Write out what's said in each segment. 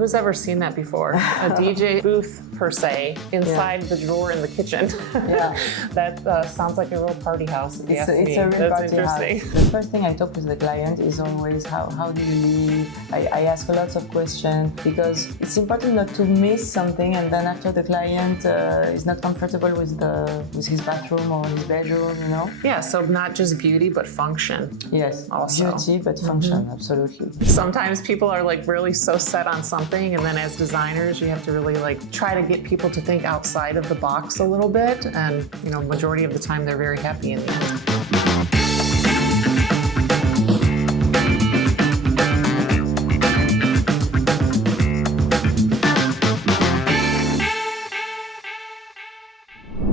who's ever seen that before? A DJ booth, per se, inside the drawer in the kitchen. Yeah. That sounds like a real party house, if you ask me. It's a real That's party interesting. house. The first thing I talk with the client is always how do you live? I ask lots of questions because it's important not to miss something, and then after the client is not comfortable with his bathroom or his bedroom, you know? Yeah, so not just beauty, but function. Yes, Also. beauty, but function, absolutely. Sometimes people are like really so set on something, and then as designers, you have to really like try to get people to think outside of the box a little bit, and you know, majority of the time they're very happy in the end.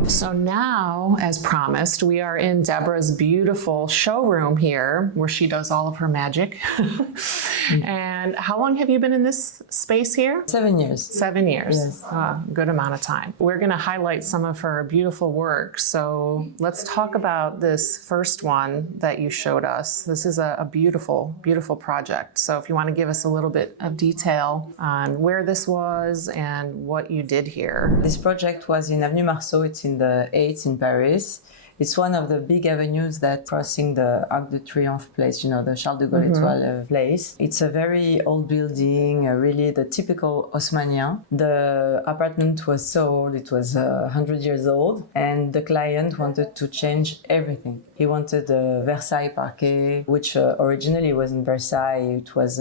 So now, as promised, we are in Deborah's beautiful showroom here where she does all of her magic. And how long have you been in this space here? 7 years. 7 years. Yes. Good amount of time. We're going to highlight some of her beautiful work. So let's talk about this first one that you showed us. This is a beautiful, beautiful project. So if you want to give us a little bit of detail on where this was and what you did here. This project was in Avenue Marceau. It's in the 8th in Paris. It's one of the big avenues that crossing the Arc de Triomphe place, you know, the Charles de Gaulle Étoile place. It's a very old building, really the typical Haussmannien. The apartment was so old, it was 100 years old, and the client wanted to change everything. He wanted a Versailles parquet, which originally was in Versailles. It was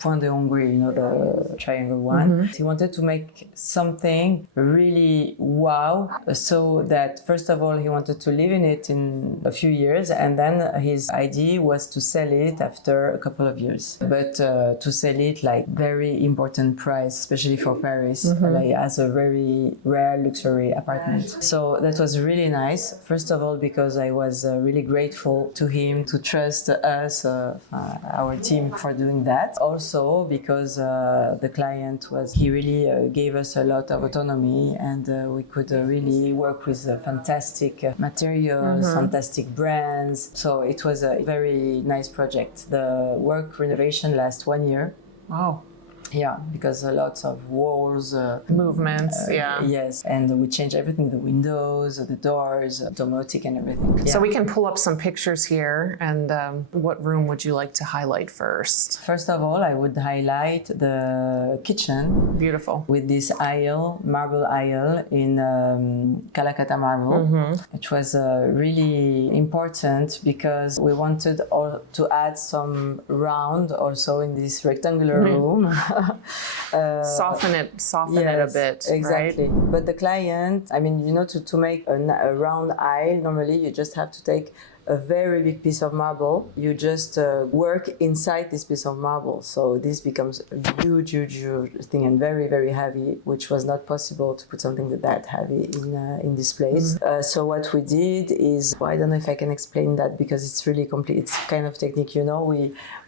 Point de Hongrie, you know, the triangle one. He wanted to make something really wow, so that first of all, he wanted to live in it in a few years, and then his idea was to sell it after a couple of years. But to sell it like very important price, especially for Paris, like as a very rare luxury apartment. So that was really nice. First of all, because I was really grateful to him to trust us, our team, for doing that. Also because the client he really gave us a lot of autonomy, and we could really work with fantastic materials, fantastic brands. So it was a very nice project. The work renovation lasts 1 year. Wow. Yeah, because lots of walls, Movements, yeah. Yes, and we changed everything, the windows, the doors, domotic and everything. Yeah. So we can pull up some pictures here, and what room would you like to highlight first? First of all, I would highlight the kitchen. Beautiful. With this aisle, marble aisle in Calacata marble, which was really important because we wanted to add some round also in this rectangular room. Soften it a bit, exactly. right? But the client, I mean, you know, to make a round aisle, normally you just have to take a very big piece of marble. You just work inside this piece of marble. So this becomes a huge, huge, huge thing, and very, very heavy, which was not possible to put something that heavy in this place. So what we did is, I don't know if I can explain that because it's really complete. It's kind of technique, you know.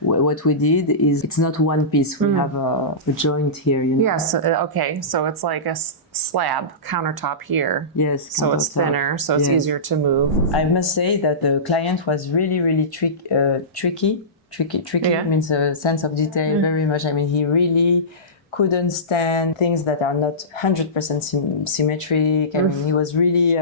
What we did is, it's not one piece. We have a joint here, you know. Yes, okay. So it's like a slab countertop here. Yes. So it's thinner, so it's easier to move. I must say that the client was really, really tricky. Yeah. Means a sense of detail very much. I mean, he really couldn't stand things that are not 100% symmetric. I mean, he was really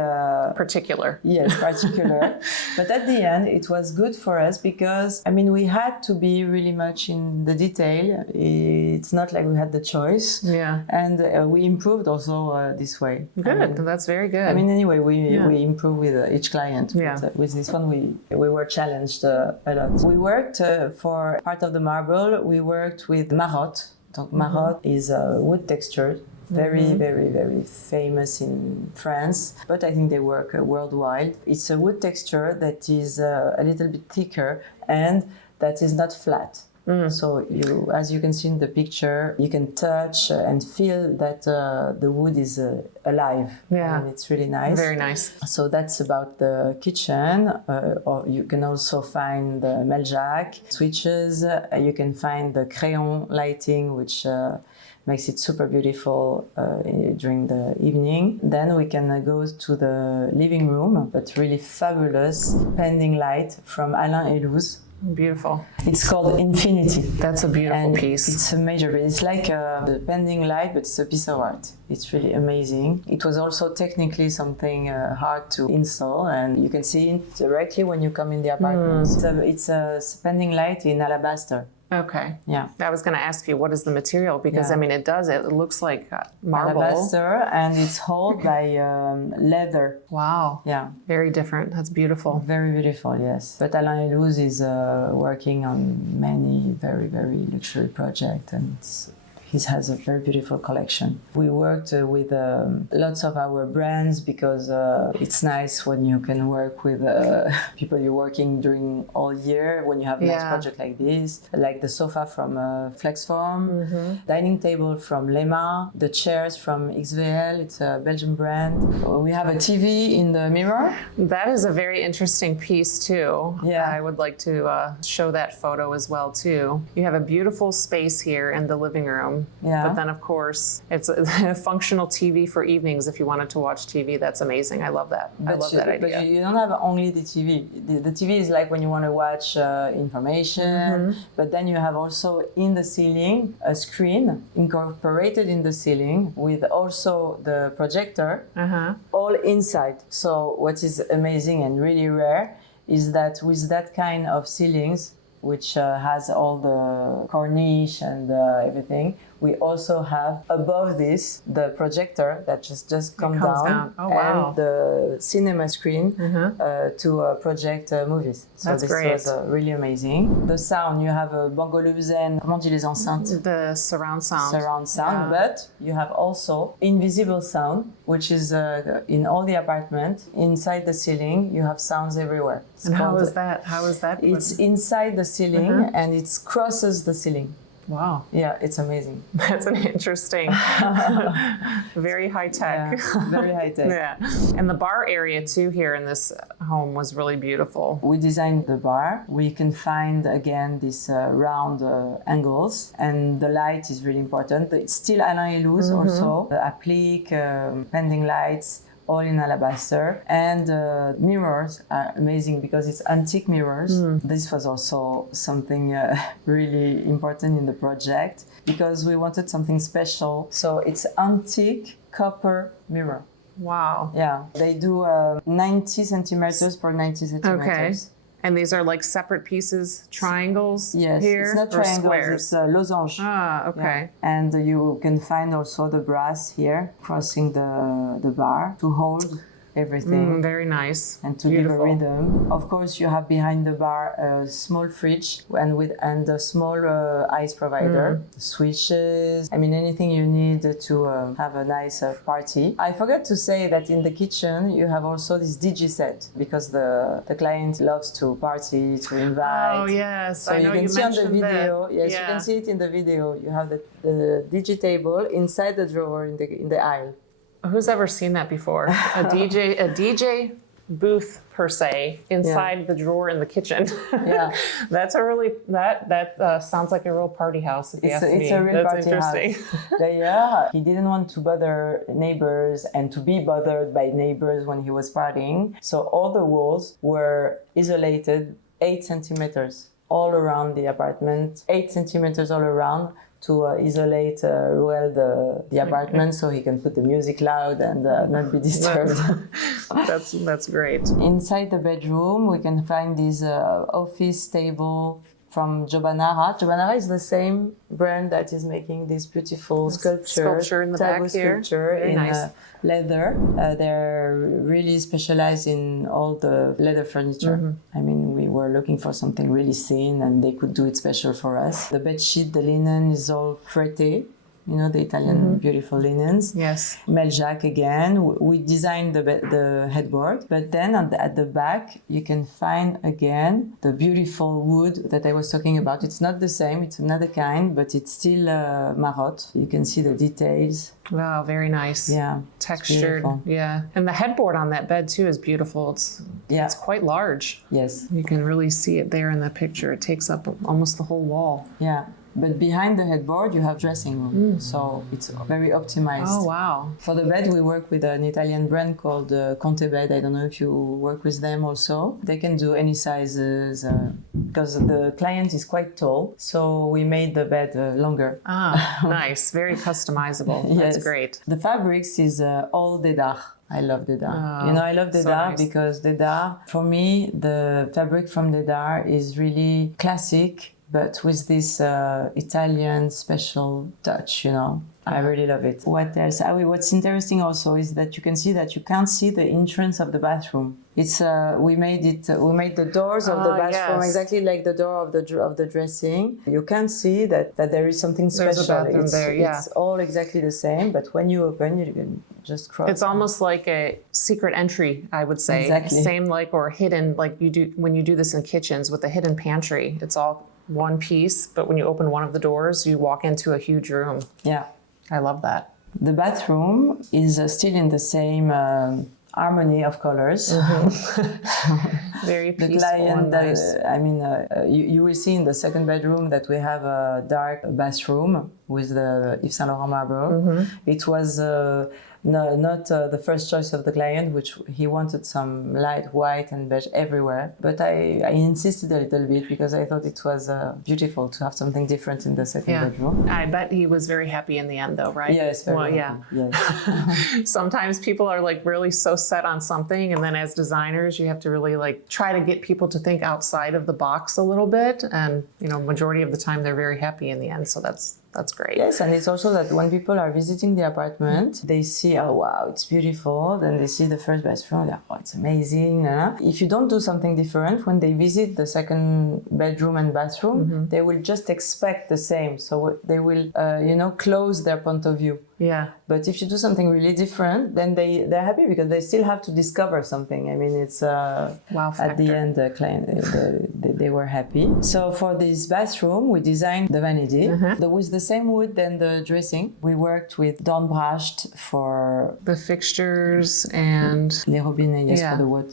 particular. Yes, particular. But at the end, it was good for us because, I mean, we had to be really much in the detail. It's not like we had the choice. Yeah. And we improved also this way. Good. I mean, that's very good. I mean, anyway, we improve with each client. Yeah. With this one, we were challenged a lot. We worked for part of the marble. We worked with marotte. Donc marotte is a wood texture, very, very, very famous in France, but I think they work worldwide. It's a wood texture that is a little bit thicker and that is not flat. So as you can see in the picture, you can touch and feel that the wood is alive. Yeah. And it's really nice. Very nice. So that's about the kitchen. Or you can also find the Meljac switches. You can find the crayon lighting, which makes it super beautiful during the evening. Then we can go to the living room, but really fabulous pending light from Alain et Houzz. Beautiful. It's called Infinity. That's a beautiful And piece. it's a major piece. It's like the pending light, but it's a piece of art. It's really amazing. It was also technically something hard to install, and you can see it directly when you come in the apartment. It's a pending light in alabaster. Okay. Yeah. I was going to ask you, what is the material? Because, Yeah. I mean, it looks like marble. Alabaster, and it's held by leather. Wow. Yeah. Very different. That's beautiful. Very beautiful, yes. But Alain Houzz is working on many very, very luxury projects, and he has a very beautiful collection. We worked with lots of our brands because it's nice when you can work with people you're working during all year when you have a nice project like this, like the sofa from Flexform, dining table from Lema, the chairs from XVL, it's a Belgian brand. We have a TV in the mirror. That is a very interesting piece, too. Yeah. I would like to show that photo as well, too. You have a beautiful space here in the living room. Yeah. But then, of course, it's a functional TV for evenings if you wanted to watch TV. That's amazing. I love that. I love that idea. But you don't have only the TV. The TV is like when you want to watch information, but then you have also in the ceiling a screen incorporated in the ceiling with also the projector, all inside. So what is amazing and really rare is that with that kind of ceilings, which has all the corniche and everything, we also have above this the projector that just comes down. Oh, wow. And the cinema screen to project movies. So That's this great. was really amazing. The sound, you have a Bangoleuzen, comment on dit les enceintes? The surround sound. Surround sound, Yeah. but you have also invisible sound, which is in all the apartment. Inside the ceiling, you have sounds everywhere. It's And how called- is that? How is that? It's inside the ceiling and it crosses the ceiling. Wow. Yeah, it's amazing. That's an interesting, very high tech. Yeah, very high tech. Yeah. And the bar area too here in this home was really beautiful. We designed the bar. We can find again these round angles, and the light is really important. It's still Alain Houzz also. The applique, pending lights, all in alabaster, and mirrors are amazing because it's antique mirrors. This was also something really important in the project because we wanted something special. So it's antique copper mirror. Wow. Yeah, they do 90 centimeters per 90 centimeters. Okay. And these are like separate pieces, triangles Yes, here? it's not or triangles, squares? it's losange. Ah, okay. Yeah. And you can find also the brass here crossing the bar to hold everything. Very nice. And to Beautiful. give a rhythm. Of course, you have behind the bar a small fridge and a small ice provider, switches. I mean, anything you need to have a nice party. I forgot to say that in the kitchen you have also this DJ set because the client loves to party, to invite. Oh yes, So I know you can you see on the mentioned video. that. Yes, Yeah. you can see it in the video. You have the DJ table inside the drawer in the aisle. Who's ever seen that before? A DJ booth per se inside the drawer in the kitchen. Yeah. That's a really that sounds like a real party house. If you ask me. It's a real That's party interesting. house. D'ailleurs, he didn't want to bother neighbors and to be bothered by neighbors when he was partying. So all the walls were isolated 8 centimeters all around the apartment, 8 centimeters all around to isolate well the apartment so he can put the music loud and not be disturbed. That's great. Inside the bedroom, we can find this office table from Jobanara. Jobanara is the same brand that is making this beautiful Sculpture in the table back here. sculpture Very in nice. leather. They're really specialized in all the leather furniture. I mean, we were looking for something really thin and they could do it special for us. The bed sheet, the linen is all fretté. You know, the Italian beautiful linens. Yes. Meljac again. We designed the headboard, but then at the back you can find again the beautiful wood that I was talking about. It's not the same, it's another kind, but it's still marotte. You can see the details. Wow, very nice. Yeah, Textured. beautiful. Yeah. And the headboard on that bed too is beautiful. It's quite large. Yes. You can really see it there in the picture. It takes up almost the whole wall. Yeah. But behind the headboard, you have dressing room. So it's very optimized. Oh, wow. For the bed, we work with an Italian brand called Conte Bed. I don't know if you work with them also. They can do any sizes because the client is quite tall. So we made the bed longer. Ah, nice. Very customizable. That's Yes. great. The fabrics is all Dédar. I love Dédar. I love so Dédar nice. because Dédar, for me, the fabric from Dédar is really classic, but with this Italian special touch, you know. I really love it. What else? What's interesting also is that you can see that you can't see the entrance of the bathroom. It's we made the doors of the bathroom yes. exactly like the door of the dressing. You can't see that there is something special. There's a bathroom there, yeah. It's all exactly the same, but when you open, you can just cross. It's almost like a secret entry, I would say. Exactly. Same like or hidden, like you do when you do this in kitchens with a hidden pantry. It's all one piece, but when you open one of the doors, you walk into a huge room. Yeah. I love that. The bathroom is still in the same harmony of colors. Very The peaceful client, and nice. you will see in the second bedroom that we have a dark bathroom with the Yves Saint Laurent marble. It was not the first choice of the client, which he wanted some light white and beige everywhere. But I insisted a little bit because I thought it was beautiful to have something different in the second bedroom. I bet he was very happy in the end though, right? Yes, very Well, happy. yeah. Yes. Sometimes people are like really so set on something, and then as designers you have to really like try to get people to think outside of the box a little bit, and you know, majority of the time they're very happy in the end, so that's great. Yes, and it's also that when people are visiting the apartment, they see, oh wow, it's beautiful. Then they see the first bathroom, they're, oh, it's amazing. If you don't do something different, when they visit the second bedroom and bathroom, they will just expect the same. So they will, close their point of view. Yeah. But if you do something really different, then they're happy because they still have to discover something. I mean, it's Wow factor. at the end, the client they were happy. So for this bathroom, we designed the vanity with the same wood than the dressing. We worked with Dawn brushed for The fixtures and les robinets, yes, Yeah. for the wood,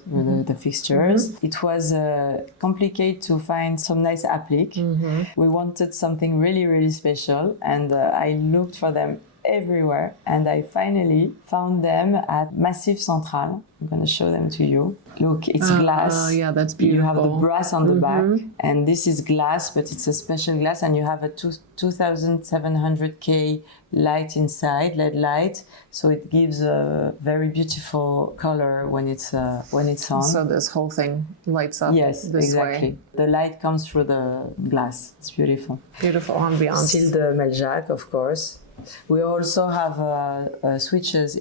the fixtures. It was complicated to find some nice applique. We wanted something really, really special, and I looked for them everywhere, and I finally found them at Massif Central. I'm going to show them to you. Look, it's glass. Oh yeah, that's You beautiful. have the brass on the back, and this is glass, but it's a special glass, and you have a 2700K light inside, LED light, so it gives a very beautiful color when it's on. So this whole thing lights up Yes, this exactly. way. The light comes through the glass. It's beautiful. Beautiful ambiance. Still the Meljac, of course. We also have switches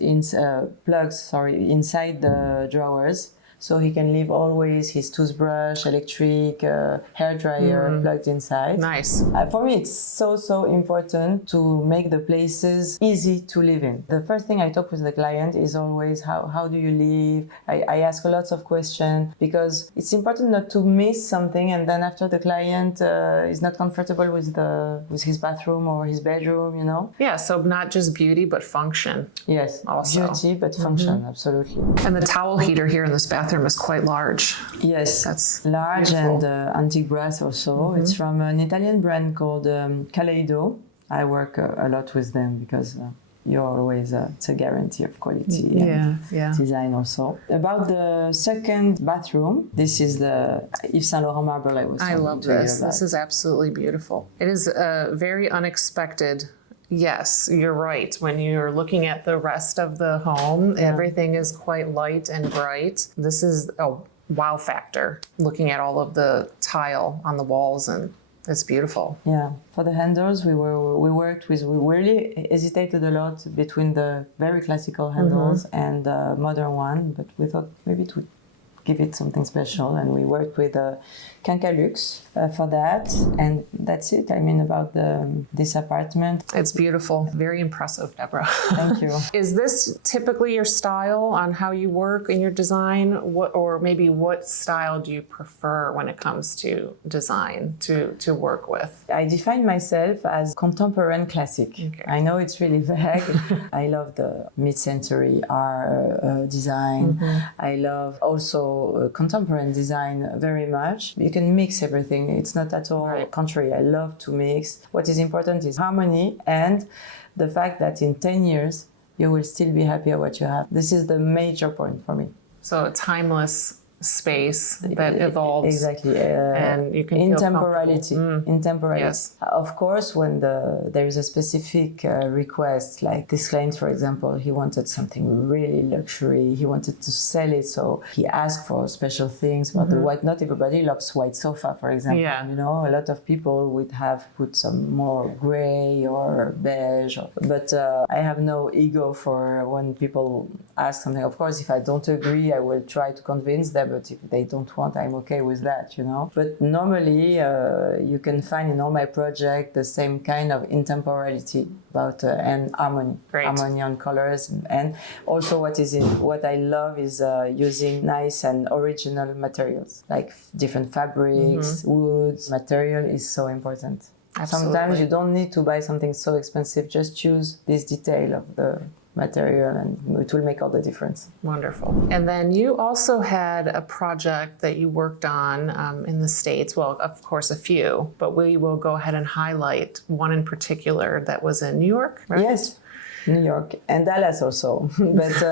plugs inside the drawers, so he can leave always his toothbrush, electric, hair dryer plugged inside. Nice. For me, it's so important to make the places easy to live in. The first thing I talk with the client is always how do you live? I ask lots of questions because it's important not to miss something, and then after the client is not comfortable with his bathroom or his bedroom, you know? Yeah, so not just beauty but function. Yes, Also. beauty but function, absolutely. And the towel heater here in this bathroom is quite large. Yes, That's large beautiful. and antique brass also. It's from an Italian brand called Kaleido. I work a lot with them because you're always it's a guarantee of quality and Yeah. design also. About the second bathroom, this is the Yves Saint Laurent marble I was I talking love to you this. about. This is absolutely beautiful. It is very unexpected. Yes, you're right. When you're looking at the rest of the home, everything is quite light and bright. This is a wow factor, looking at all of the tile on the walls, and it's beautiful. Yeah, for the handles, we really hesitated a lot between the very classical handles and the modern one, but we thought maybe it would give it something special, and we worked with Cankalux for that, and that's it. I mean, about this apartment. It's beautiful. Very impressive, Deborah. Thank you. Is this typically your style on how you work in your design? What style do you prefer when it comes to design to work with? I define myself as contemporary classic. Okay. I know it's really vague. I love the mid-century art design. I love also also contemporary design very much. You can mix everything. It's not at all contrary. I love to mix. What is important is harmony and the fact that in 10 years, you will still be happy at what you have. This is the major point for me. So a timeless space that evolves. Exactly. And you can in feel temporality. In temporality. Yes. Of course, when there is a specific request, like this client, for example, he wanted something really luxury. He wanted to sell it, so he asked for special things. But the white, not everybody loves white sofa, for example. Yeah. You know, a lot of people would have put some more gray or beige. But I have no ego for when people ask something. Of course, if I don't agree, I will try to convince them. But if they don't want, I'm okay with that, you know. But normally, you can find in all my projects the same kind of intemporality about and harmony, harmony on colors, and also what I love is using nice and original materials, like different fabrics, woods. Material is so important. Absolutely. Sometimes you don't need to buy something so expensive. Just choose this detail of the material and it will make all the difference. Wonderful. And then you also had a project that you worked on in the States. Well, of course, a few, but we will go ahead and highlight one in particular that was in New York, right? Yes, New York and Dallas also. But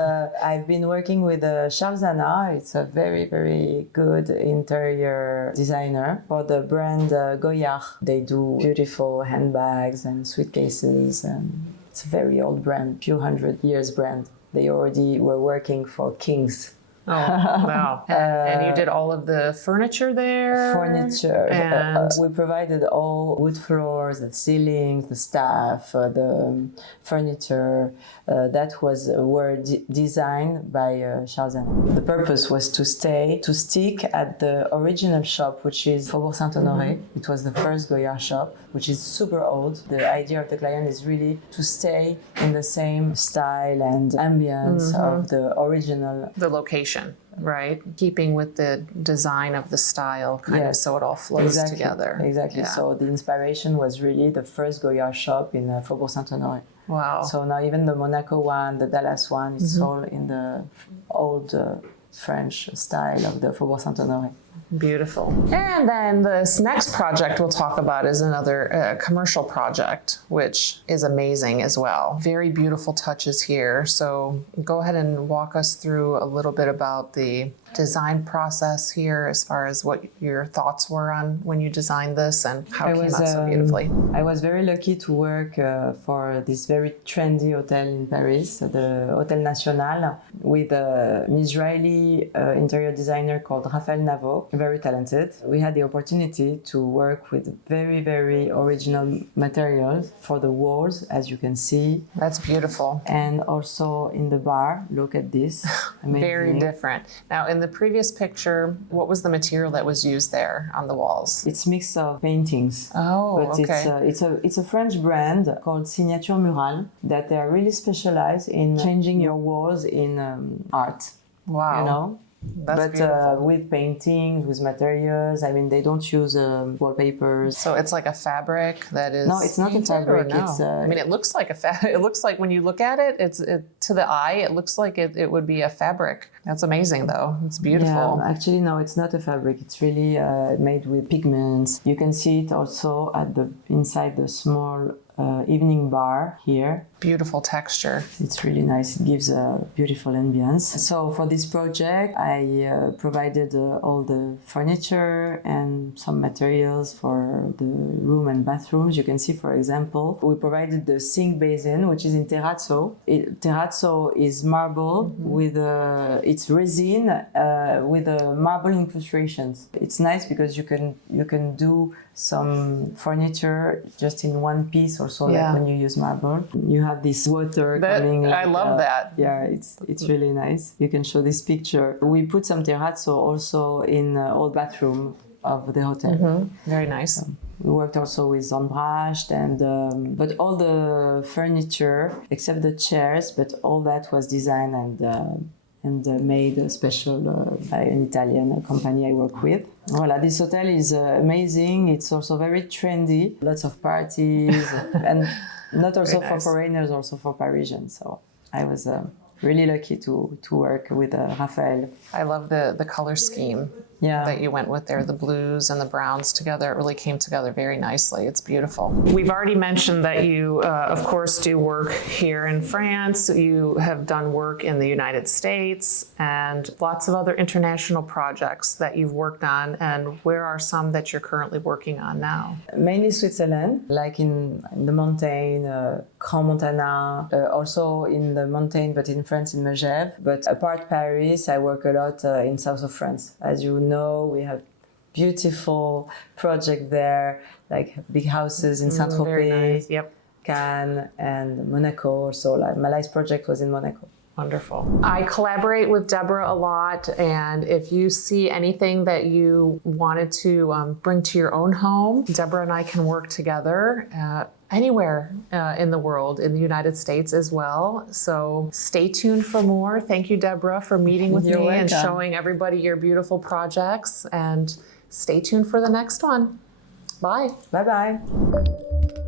I've been working with Houzz. It's a very, very good interior designer for the brand Goyard. They do beautiful handbags and suitcases, and it's a very old brand, few hundred years brand. They already were working for kings. Oh, wow. And you did all of the furniture there? Furniture. And we provided all wood floors, the ceilings, the staff, the furniture. That were designed by Houzz. The purpose was to stick at the original shop, which is Faubourg Saint-Honoré. It was the first Goyard shop, which is super old. The idea of the client is really to stay in the same style and ambience of the original. the location, right? Keeping with the design of the style, kind of, so it all flows together. Exactly. Yeah. So the inspiration was really the first Goyard shop in Faubourg Saint-Honoré. Wow. So now even the Monaco one, the Dallas one, it's all in the old French style of the Faubourg Saint-Honoré. Beautiful. And then this next project we'll talk about is another commercial project, which is amazing as well. Very beautiful touches here. So go ahead and walk us through a little bit about the design process here as far as what your thoughts were on when you designed this and how it came out so beautifully. I was very lucky to work for this very trendy hotel in Paris, the Hôtel National, with an Israeli interior designer called Raphael Navo, very talented. We had the opportunity to work with very, very original materials for the walls, as you can see. That's beautiful. And also in the bar, look at this. Amazing. Very different. Now, in the previous picture, what was the material that was used there on the walls? It's mix of paintings. Oh, but okay. It's a French brand called Signature Mural that they are really specialized in changing your walls in art. Wow. You know? That's with paintings, with materials. I mean, they don't use wallpapers. So it's like a fabric that is. No, it's not a fabric. No? It's. I mean, it looks like a fabric. It looks like when you look at it, to the eye, it looks like it would be a fabric. That's amazing, though. It's beautiful. Yeah, actually, no, it's not a fabric. It's really made with pigments. You can see it also at inside the small evening bar here. Beautiful texture. It's really nice. It gives a beautiful ambience. So for this project, I provided all the furniture and some materials for the room and bathrooms. You can see, for example, we provided the sink basin, which is in terrazzo. Terrazzo is marble with it's resin with marble incrustations. It's nice because you can do some furniture just in one piece or so, like when you use marble. You have this water coming. I love that. Yeah, it's really nice. You can show this picture. We put some terrazzo also in all bathroom of the hotel. Very nice. We worked also with ombraged and but all the furniture except the chairs, but all that was designed and made special by an Italian company I work with. Voilà, this hotel is amazing. It's also very trendy. Lots of parties and not also for foreigners, also for Parisians. So I was really lucky to work with Raphael. I love the color scheme Yeah. that you went with there, the blues and the browns together. It really came together very nicely. It's beautiful. We've already mentioned that you, of course, do work here in France. You have done work in the United States and lots of other international projects that you've worked on. And where are some that you're currently working on now? Mainly Switzerland, like in the mountain, Grand Montana, also in the mountain, but in France, in Megève. But apart Paris, I work a lot in south of France. As you know, we have beautiful project there, like big houses in Very Saint-Tropez, nice. Yep. Cannes, and Monaco. So like my last project was in Monaco. Wonderful. I collaborate with Deborah a lot, and if you see anything that you wanted to bring to your own home, Deborah and I can work together anywhere in the world, in the United States as well. So stay tuned for more. Thank you, Deborah, for meeting with You're me and welcome. showing everybody your beautiful projects. And stay tuned for the next one. Bye. Bye-bye.